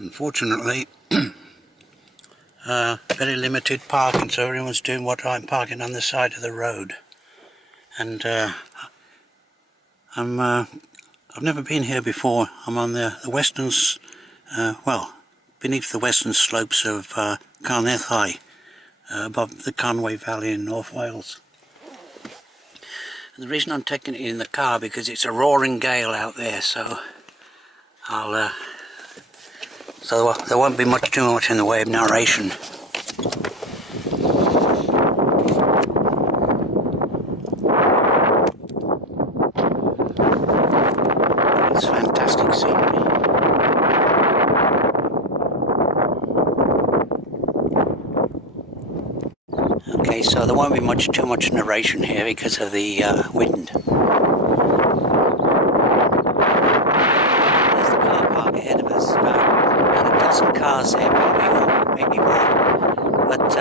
Unfortunately, very limited parking, so everyone's doing what I'm parking on the side of the road. And I've never been here before. I'm on the western, well, beneath the western slopes of Carneddau, above the Conway Valley in North Wales. And the reason I'm taking it in the car because it's a roaring gale out there, so there won't be too much in the way of narration. It's fantastic scenery. Okay, so there won't be too much narration here because of the wind. There's the car park ahead of us. About a dozen cars there, maybe more. But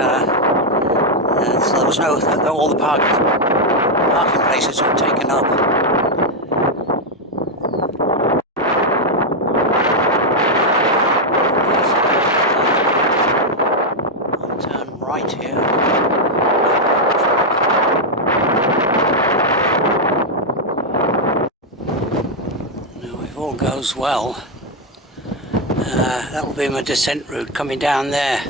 so there was all the parking places were taken up. I'll turn right here. Now, if all goes well, that'll be my descent route coming down there.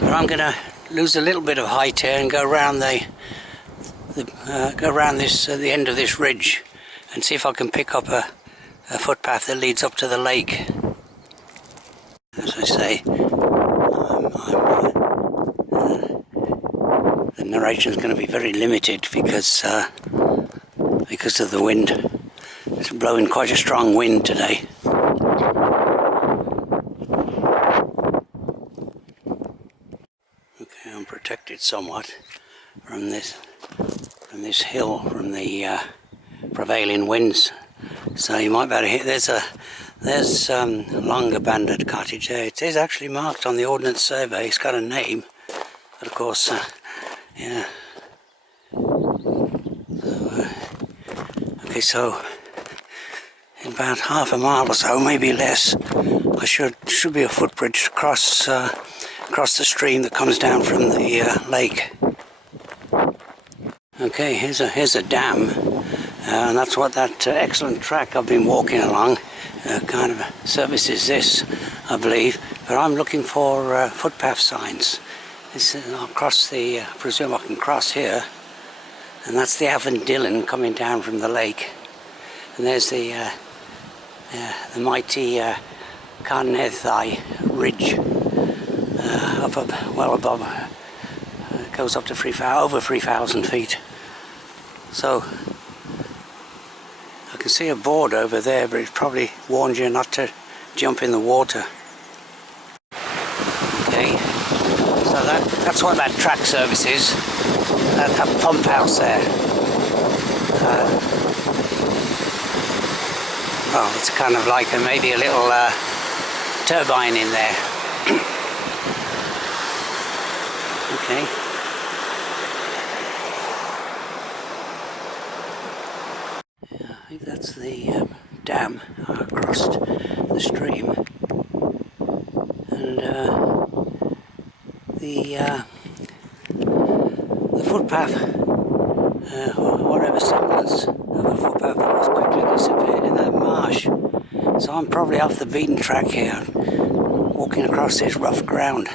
But I'm going to lose a little bit of height here and go around the end of this ridge and see if I can pick up a footpath that leads up to the lake. As I say, the narration is going to be very limited because of the wind. It's blowing quite a strong wind today. Okay, I'm protected somewhat from this hill, from the prevailing winds. So you might be able to hit. There's long abandoned cottage there. It is actually marked on the Ordnance Survey. It's got a name, but of course, yeah. Okay, so in about half a mile or so, maybe less, I should be a footbridge to cross the stream that comes down from the lake. Okay, here's a dam, and that's what that excellent track I've been walking along kind of services this, I believe. But I'm looking for footpath signs. I'll cross I presume I can cross here, and that's the Llyn Dulyn coming down from the lake. And there's the mighty Carneddau ridge well above. It goes up to over 3,000 feet. So I can see a board over there, but it probably warns you not to jump in the water. Okay, so that's what that track service is. That pump house there. Well, it's kind of like maybe a little turbine in there. Okay. Yeah, I think that's the dam across the stream, and the footpath, or whatever semblance of a footpath, has quickly disappeared in that marsh. So I'm probably off the beaten track here, walking across this rough ground.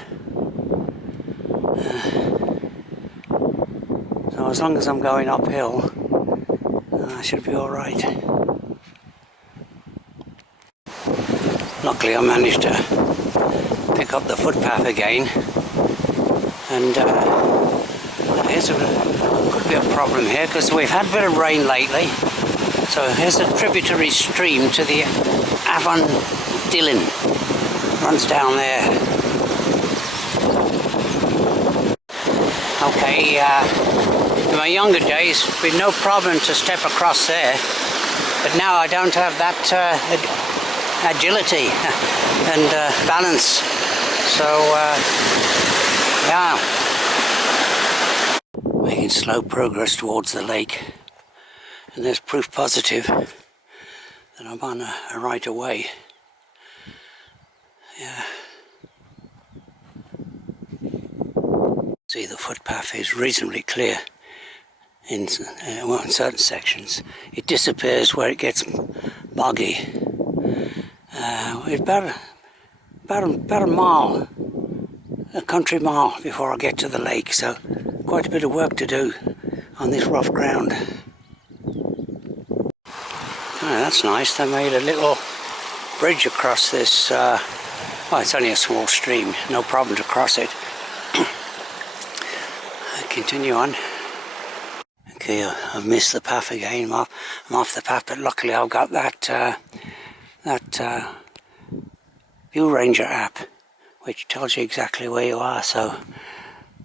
So as long as I'm going uphill, I should be alright. Luckily I managed to pick up the footpath again, and could be a problem here because we've had a bit of rain lately. So here's a tributary stream to the Llyn Dulyn. Runs down there. Okay, in my younger days, it'd be no problem to step across there, but now I don't have that agility and balance. So, yeah, making slow progress towards the lake, and there's proof positive that I'm on a right of way. Yeah. See, the footpath is reasonably clear in certain sections. It disappears where it gets boggy. It's about a mile, a country mile before I get to the lake, so quite a bit of work to do on this rough ground. Oh, that's nice. They made a little bridge across this, well, it's only a small stream, no problem to cross it. Continue on. Okay, I've missed the path again. I'm off the path, but luckily I've got that View Ranger app, which tells you exactly where you are, so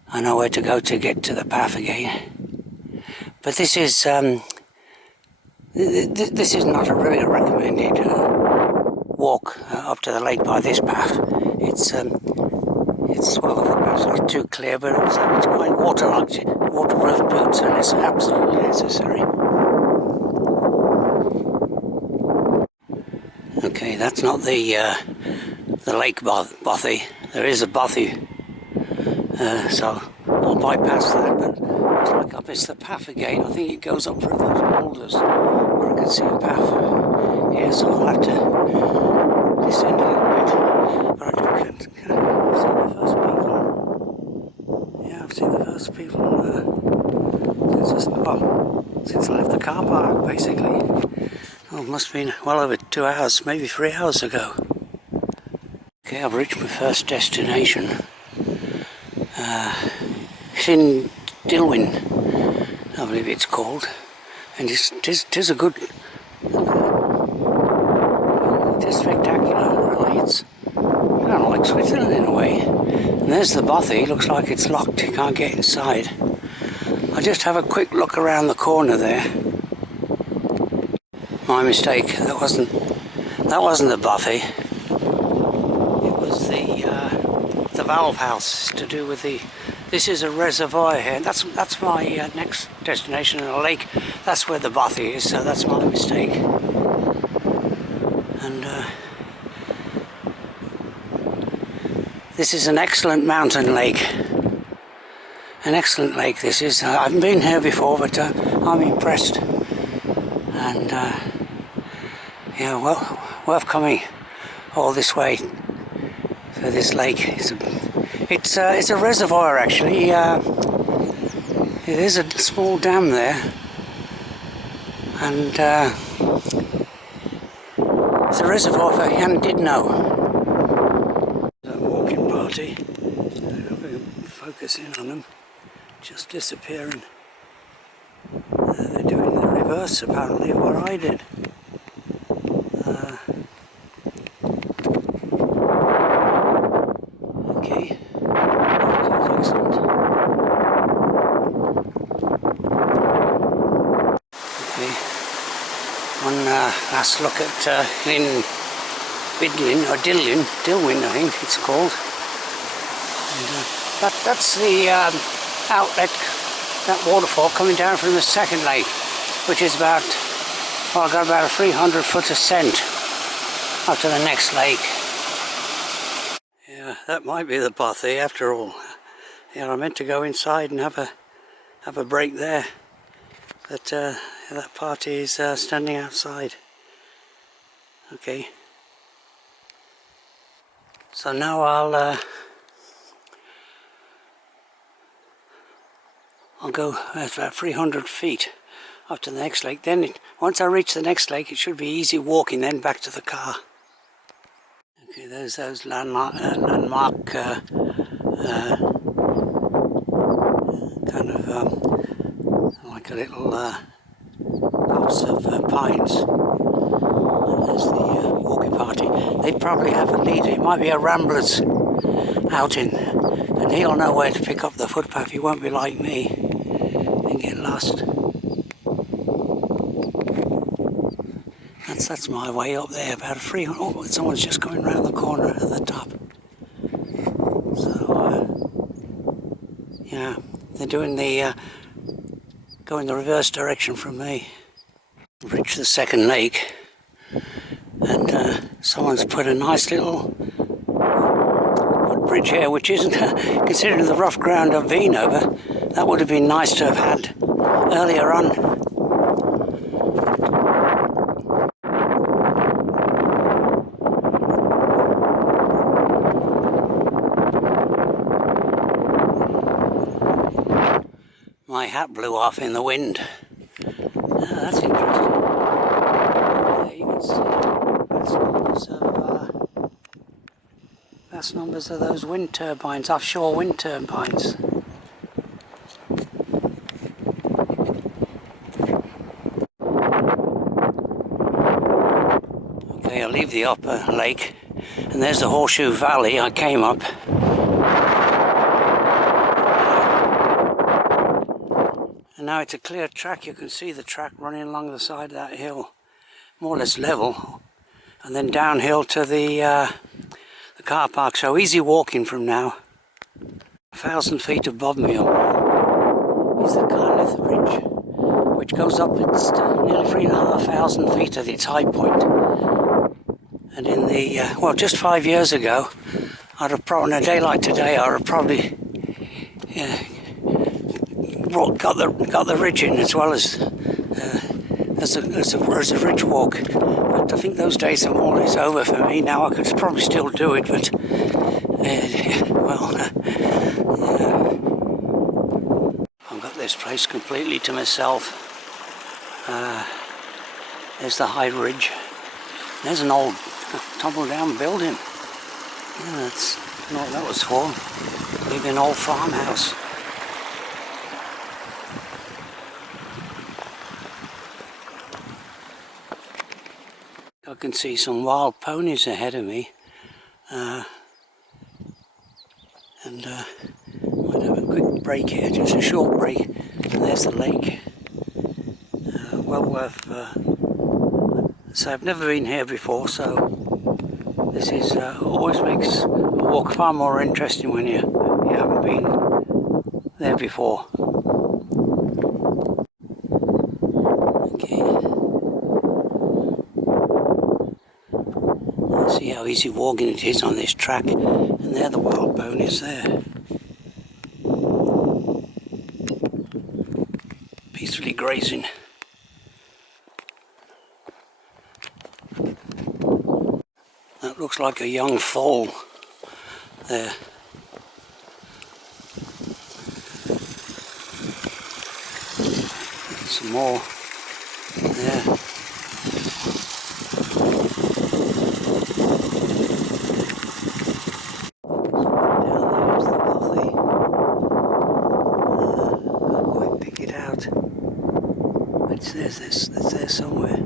I know where to go to get to the path again. But this is not a really recommended walk up to the lake by this path. It's well, the footpath's not too clear, but also it's quite waterlogged. Waterproof boots are absolutely necessary. Okay, that's not the lake bothy. There is a bothy, so I'll bypass that. But looks like I missed the path again. I think it goes up through those boulders where I can see a path here, so I'll have to descend a little bit. But I can see the first people. Yeah, I've seen the first people since I left the car park, basically. Oh, it must have been well over 2 hours, maybe 3 hours ago. Okay, I've reached my first destination. Llyn Dulyn, I believe it's called. And it is a good, it is spectacular, really. It's kind of like Switzerland in a way. And there's the bothy, looks like it's locked, you can't get inside. I'll just have a quick look around the corner there. My mistake, that wasn't the bothy. It was the valve house to do with the. This is a reservoir here. That's my next destination in a lake. That's where the bothy is, so that's my mistake. And this is an excellent mountain lake. An excellent lake this is. I haven't been here before, but I'm impressed. And yeah, well, worth coming all this way for this lake. It's a reservoir actually. There's a small dam there, and it's a reservoir for Llandudno. A walking party. Focus in on them, just disappearing. They're doing the reverse apparently of what I did. Okay, that was excellent. Okay, one last look at Llyn Dulyn, I think it's called. And, that's the outlet, that waterfall coming down from the second lake, which is about, well, I've got about a 300-foot ascent up to the next lake. Yeah, that might be the bothy after all. Yeah, I meant to go inside and have a break there, but that party is standing outside. Okay, so now I'll go about 300 feet up to the next lake. Then once I reach the next lake, it should be easy walking then back to the car. Okay, there's those landmark kind of like a little house of pines. And there's the walking party. They probably have a leader. It might be a rambler's outing, and he'll know where to pick up the footpath. He won't be like me and get lost. That's my way up there, about a 300. Oh, someone's just coming round the corner at the top. So yeah, they're doing the going the reverse direction from me. Reached the second lake, and someone's put a nice little footbridge here, which isn't, considering the rough ground I've been over, that would have been nice to have had earlier on. My hat blew off in the wind. That's interesting. There you can see vast numbers of those wind turbines, offshore wind turbines. Okay, I'll leave the upper lake, and there's the Horseshoe Valley I came up. And now it's a clear track. You can see the track running along the side of that hill, more or less level, and then downhill to the car park. So easy walking from now. 1,000 feet above me is the Carneddau Bridge, which goes up. It's nearly 3,500 feet at its high point. And in the well, just 5 years ago, I'd have probably, on a day like today, I'd have probably got the ridge in as well as a ridge walk. But I think those days are more or less over for me now. I could probably still do it, but well, I've got this place completely to myself. There's the high ridge. There's an old tumbled down building. Yeah, that's not what that was for. Maybe an old farmhouse. I can see some wild ponies ahead of me, and might have a quick break here, just a short break. And there's the lake. Well worth. So I've never been here before, so this is always makes a walk far more interesting when you haven't been there before. Okay. See how easy walking it is on this track, and there the wild ponies there. Peacefully grazing. That looks like a young foal there. Some more there. It's there somewhere.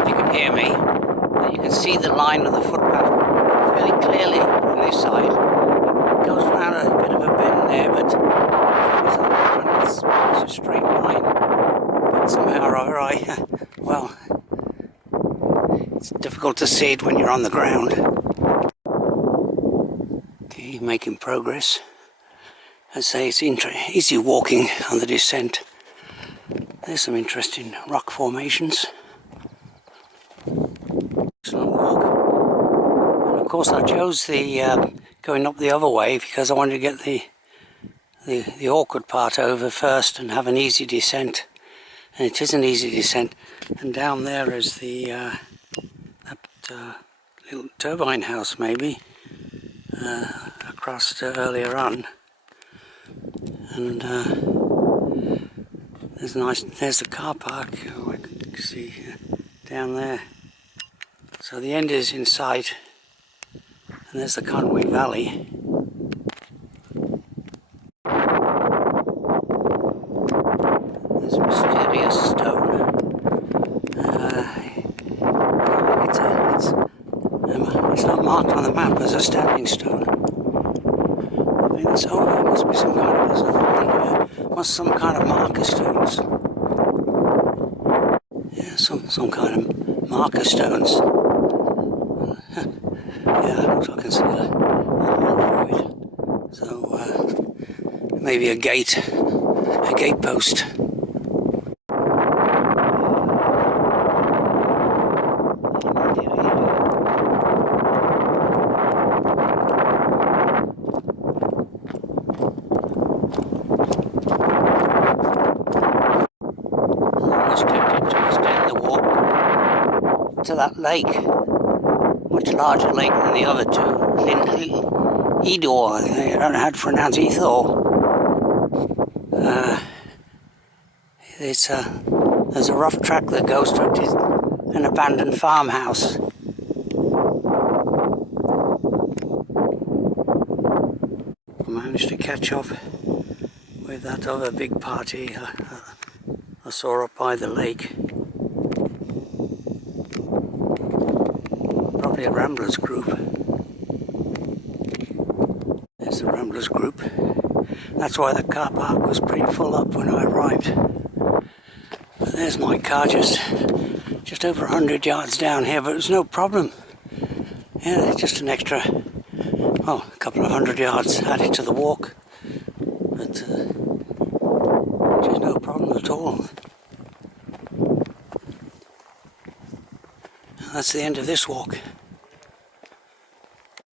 If you can hear me, you can see the line of the footpath fairly clearly on this side. It goes round a bit of a bend there, but it's a straight line, but somehow or other well, it's difficult to see it when you're on the ground. Okay, making progress. I say it's easy walking on the descent. There's some interesting rock formations. Excellent walk. And of course I chose the going up the other way because I wanted to get the awkward part over first and have an easy descent, and it is an easy descent. And down there is the that little turbine house maybe across earlier on, and there's the car park. Oh, I can see down there. So the end is in sight, and there's the Carneddau Valley. Mysterious stone. It's not marked on the map as a standing stone. I think it's, oh, it must be some kind of some kind of marker stones. Yeah, some kind of marker stones. Yeah, so I can see a hole through it. So maybe a gate post. To that lake, much larger lake than the other two. Llyn Eigau, I don't know how to pronounce Ethor. There's a rough track that goes to an abandoned farmhouse. I managed to catch up with that other big party I saw up by the lake. Probably a Ramblers group. There's the Ramblers group. That's why the car park was pretty full up when I arrived. But there's my car just over 100 yards down here, but it's no problem. Yeah, just an extra, a couple of 100 yards added to the walk. But just no problem at all. That's the end of this walk.